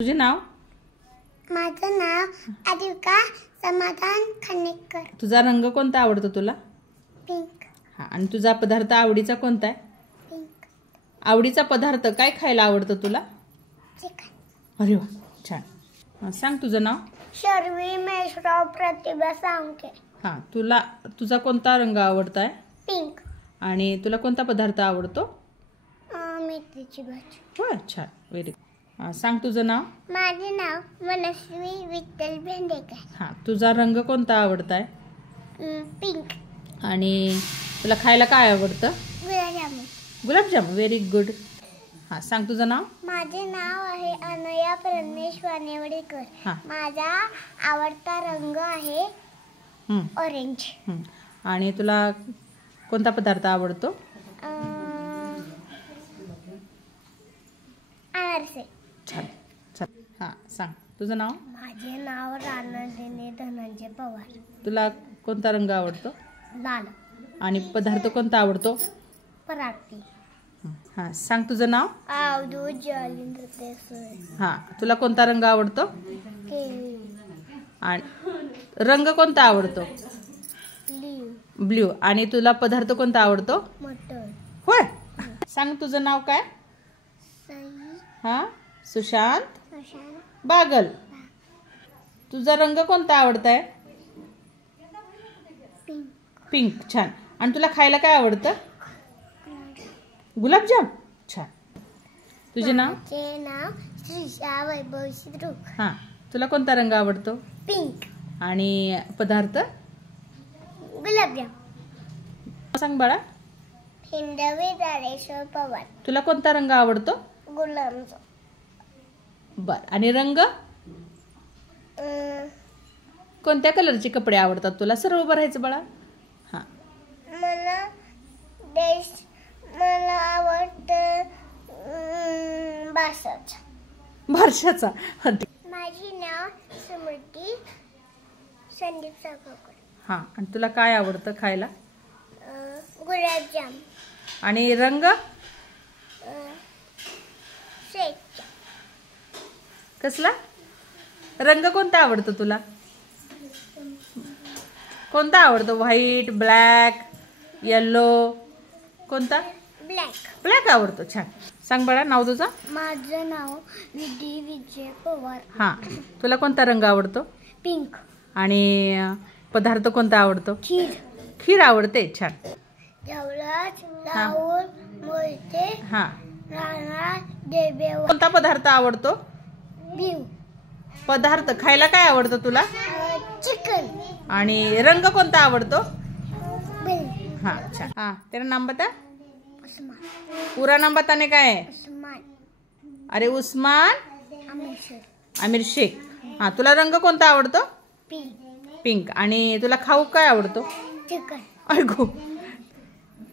तुझे नाव? माझं नाव आदिका समाधान खानेकर. तुझा रंग कोणता आवडतो तुला? पिंक. हा, आणि तुझा पदार्थ आवडीचा कोणता आहे? पिंक. आवडीचा पदार्थ काय खायला आवडतं तुला? चिकन. अरे वा, छान. हा, सांग तुझं नाव? शर्वी मेश्राव प्रतिभा सांगके. हा, तुझा कोणता रंग आवडताय? पिंक. आणि तुला कोणता पदार्थ आवडतो? मेथीची भाजी. होय, छान, व्हेरी गुड. हा, सांग तुझं नाव? माझे नाव मनस्वी विठ्ठल भेंडेकर. हा, तुझा रंग कोणता आवडताय? पिंक. आणि तुला खायला काय आवडतं? गुलाबजामुन. गुलाबजाम, व्हेरी गुड. हा, सांग तुझं नाव? माझे नाव आहे अनया प्रमेश वानेवडेकर. हा. माझा आवडता रंग आहे ऑरेंज. आणि तुला कोणता पदार्थ आवडतो? अनारसे. छान छान. हा, सांग तुझं नाव? माझे नाव रानदेने धनंजय पवार. तुला कोणता रंग आवडतो? लाल. आणि पदार्थ कोणता आवडतो? पराठी. हा, सांग तुझं नाव? अवधूत जालिंद्र देसाई. हा, तुला कोणता रंग आवडतो? केळी. आणि रंग कोणता आवडतो? ब्ल्यू. आणि तुला पदार्थ कोणता आवडतो? मटण. होय. सांग तुझं नाव काय? हा, सुशांत बागल. तुझा रंग कोणता आवडताय? पिंक. छान. आणि तुला खायला काय आवडतं? गुलाबजाम. छान. तुझे नाव? माझे नाव श्रीषा वैभव श्रुक. हा, तुला कोणता रंग आवडतो? पिंक. आणि पदार्थ? गुलाबजाम. सांग बाळा. हिंदवी दारेश्वर पवार. तुला कोणता रंग आवडतो? गुलाबजाम. बर. आणि रंग? कोणत्या कलरचे कपडे आवडतात तुला? सर्व उभं राहायचं बाळा. हा. मला आवडतं बारशाचा. माझी नाव स्मृती संदीप साखरकर. हा, आणि तुला काय आवडतं खायला? गुलाबजाम. आणि रंग? कसला रंग कोणता आवडतो तुला? कोणता आवडतो? White, black, yellow? कोणता? ब्लॅक. ब्लॅक आवडतो. छान. सांग बाळा नाव तुझं? माझं नाव विधी विजय पवार. हा, तुला कोणता रंग आवडतो? पिंक. आणि पदार्थ कोणता आवडतो? खीर. खीर आवडते. छान. जेवलाच राहुल मोहिते. हा. राणा देवेवर. कोणता पदार्थ आवडतो? ब्ल्यू. पदार्थ खायला काय आवडतं तुला? चिकन. आणि रंग कोणता आवडतो? ब्लू. हाँ, अच्छा. हाँ, तेरा नाम बता. उस्मान. पूरा नाम बताने का है? उस्मान. अरे उस्मान आमिर शेख. हाँ, तुला रंग कोणता आवडतो? पिंक. पिंक. आणि तुला खाऊ काय आवडतो? चिकन. अरे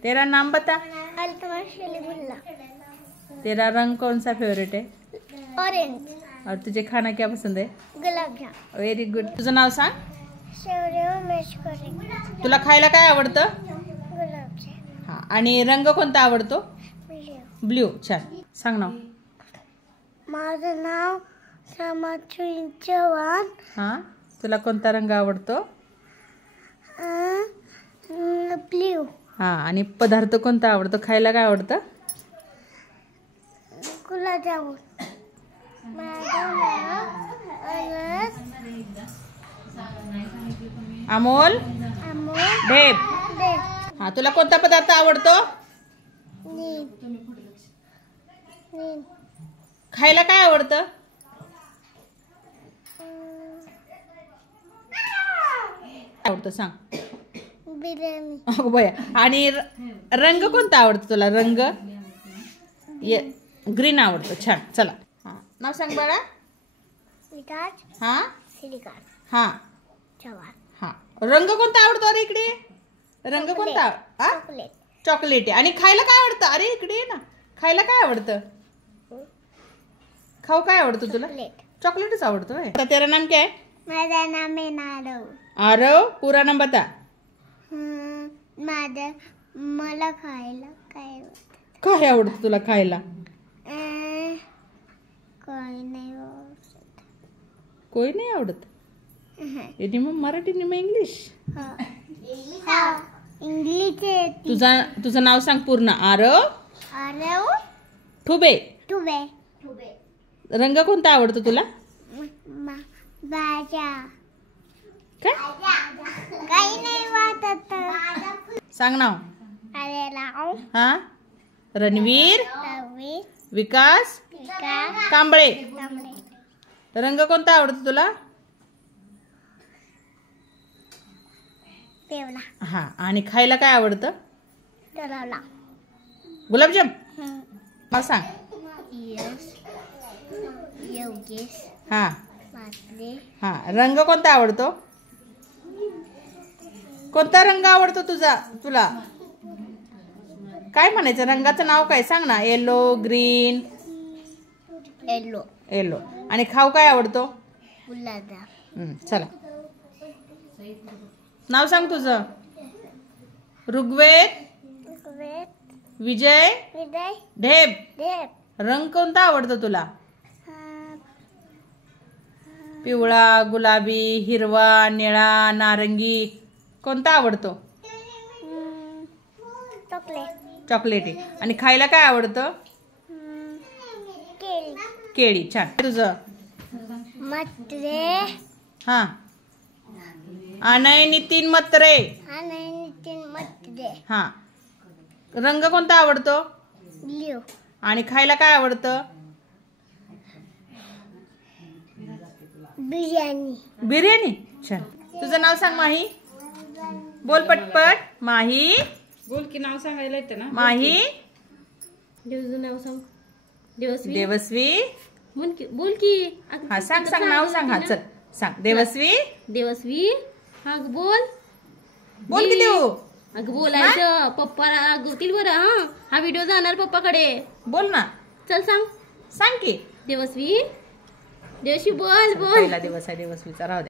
तेरा नाम बता. अल्तमश शलीमुल्ला. तेरा रंग कौन सा फेवरेट है? ऑरेंज. और तुझे खाना क्या पसंद है? गुलाबजाम. Very good. तुझं नाव सांग. शौर्य मेशकरे. तुला खायला काय आवडतं? गुलाबजाम. हा, आणि रंग कोणता आवडतो? ब्ल्यू. छान. सांग नाव. माझं नाव समाचू चव्हाण. हा, तुला कोणता रंग आवडतो? ब्ल्यू. हा, आणि पदार्थ कोणता आवडतो? खायला काय आवडतं? गुलाबजामुन. माझं नाव अमोल ढेप. हा, तुला कोणता पदार्थ आवडतो? खायला काय आवडतं? आवडतं सांग. बिर्याणी. अगं बया. आणि रंग कोणता आवडतो तुला? रंग ग्रीन आवडतो. छान. चला. हा, नाव सांग बाळा. विराज. हा. श्रीकांत. हा. चव्हाण. हा, रंग कोणता आवडतो? अरे इकडे रंग कोणता? चॉकलेट. चॉकलेट. आणि खायला काय आवडतं? अरे इकडे ये ना. खायला काय आवडतं? खाऊ काय आवडतं तुला? चॉकलेटच आवडतो. आता तेरा नाम क्या है? माझं नाम आहे नारव. आरव. पूरा नाम बता. मला खायला काय आवडतं तुला खायला? काही नाही. कोई नाही आवडत. आणि मग मराठी आणि मग इंग्लिश. इंग्लिश तुझं नाव सांग पूर्ण. आरव ठुबे. रंग कोणता आवडतो तुला? काय काही नाही वाटत. सांग नाव. आर्यराव हा रणवीर विकास कांबळे. रंग कोणता आवडतो तुला? पेवला. हा आणि खायला काय आवडतं? तलावला. गुलाबजाम. मला सांग. योगेश हा मासले. हा रंग कोणता आवडतो? कोणता रंग आवडतो तुला? काय म्हणायचं? रंगाचं नाव काय सांग ना. Yellow green. येलो. आणि खाऊ काय आवडतो? गुलाबजाम. चला नाव सांग तुझं. ऋग्वेद विजय ढेब. रंग कोणता आवडतो तुला? पिवळा गुलाबी हिरवा निळा नारंगी. कोणता आवडतो? चॉकलेटी. आणि खायला काय आवडतं? केळी. छान. तुझं? हा अनय नितीन मत्रे. हा रंग कोणता आवडतो? ब्ल्यू. आणि खायला काय आवडतं? बिर्याणी. छान. तुझं नाव सांग. माही. बोल पटपट. माही. बोल की नाव सांगायला येतं ना. माही. देवचं नाव सांग. देवस्वी. बोल की. हा सांग नाव सांग. हा चल सांग. देवस्वी. हा बोल की देऊ. अगं बोलायचं. पप्पा रागवतील बरं. हा व्हिडिओ जाणार पप्पाकडे. बोल ना. चल सांग की देवस्वी बोल. पहिला दिवस आहे देवस्वीचा. राहू दे.